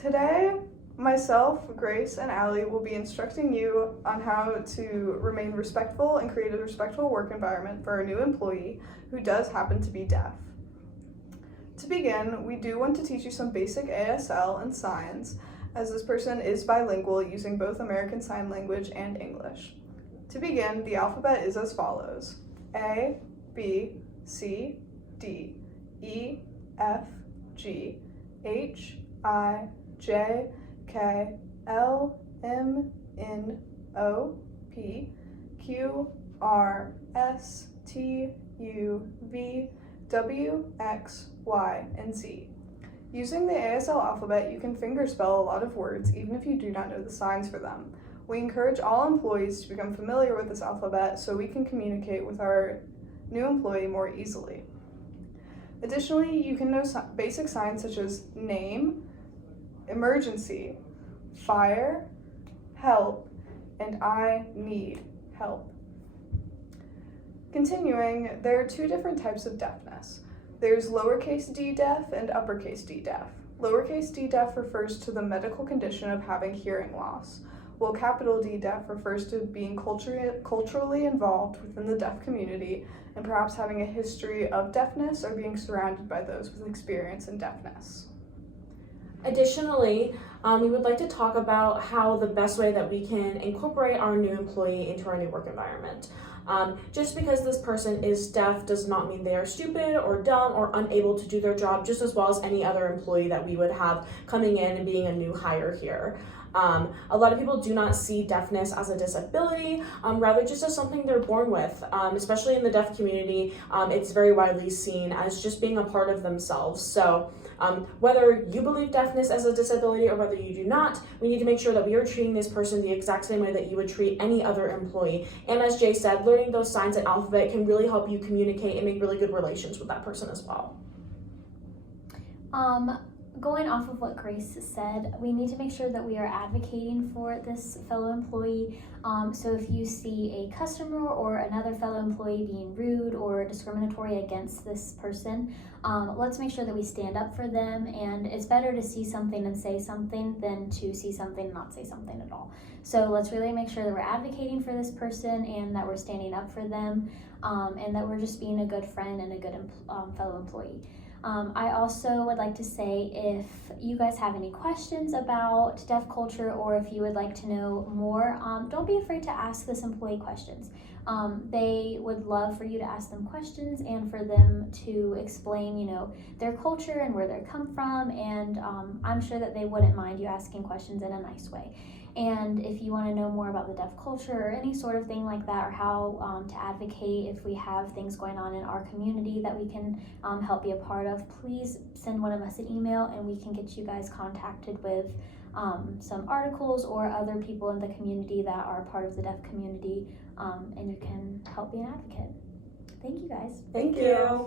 Today, myself, Grace, and Allie will be instructing you on how to remain respectful and create a respectful work environment for a new employee who does happen to be deaf. To begin, we do want to teach you some basic ASL and signs, as this person is bilingual using both American Sign Language and English. To begin, the alphabet is as follows: A, B, C, D, E, F, G, H, I, J, K, L, M, N, O, P, Q, R, S, T, U, V, W, X, Y, and Z. Using the ASL alphabet, you can fingerspell a lot of words even if you do not know the signs for them. We encourage all employees to become familiar with this alphabet so we can communicate with our new employee more easily. Additionally, you can know basic signs such as name, emergency, fire, help, and I need help. Continuing, there are two different types of deafness. There's lowercase d deaf and uppercase d deaf. Lowercase d deaf refers to the medical condition of having hearing loss, while capital D deaf refers to being culturally involved within the deaf community and perhaps having a history of deafness or being surrounded by those with experience in deafness. Additionally, we would like to talk about how the best way that we can incorporate our new employee into our new work environment. Just because this person is deaf does not mean they are stupid or dumb or unable to do their job just as well as any other employee that we would have coming in and being a new hire here. A lot of people do not see deafness as a disability, rather just as something they're born with. Especially in the deaf community, it's very widely seen as just being a part of themselves. So whether you believe deafness as a disability or whether you do not, we need to make sure that we are treating this person the exact same way that you would treat any other employee. And as Jay said, learning those signs and alphabet can really help you communicate and make really good relations with that person as well. Going off of what Grace said, we need to make sure that we are advocating for this fellow employee. So if you see a customer or another fellow employee being rude or discriminatory against this person, let's make sure that we stand up for them. And it's better to see something and say something than to see something and not say something at all. So let's really make sure that we're advocating for this person and that we're standing up for them, and that we're just being a good friend and a good fellow employee. I also would like to say, if you guys have any questions about deaf culture or if you would like to know more, don't be afraid to ask this employee questions. They would love for you to ask them questions and for them to explain, their culture and where they come from, and I'm sure that they wouldn't mind you asking questions in a nice way. And if you want to know more about the deaf culture or any sort of thing like that, or how to advocate if we have things going on in our community that we can help be a part of, please send one of us an email and we can get you guys contacted with some articles or other people in the community that are part of the deaf community, and you can help be an advocate. Thank you guys. Thank you.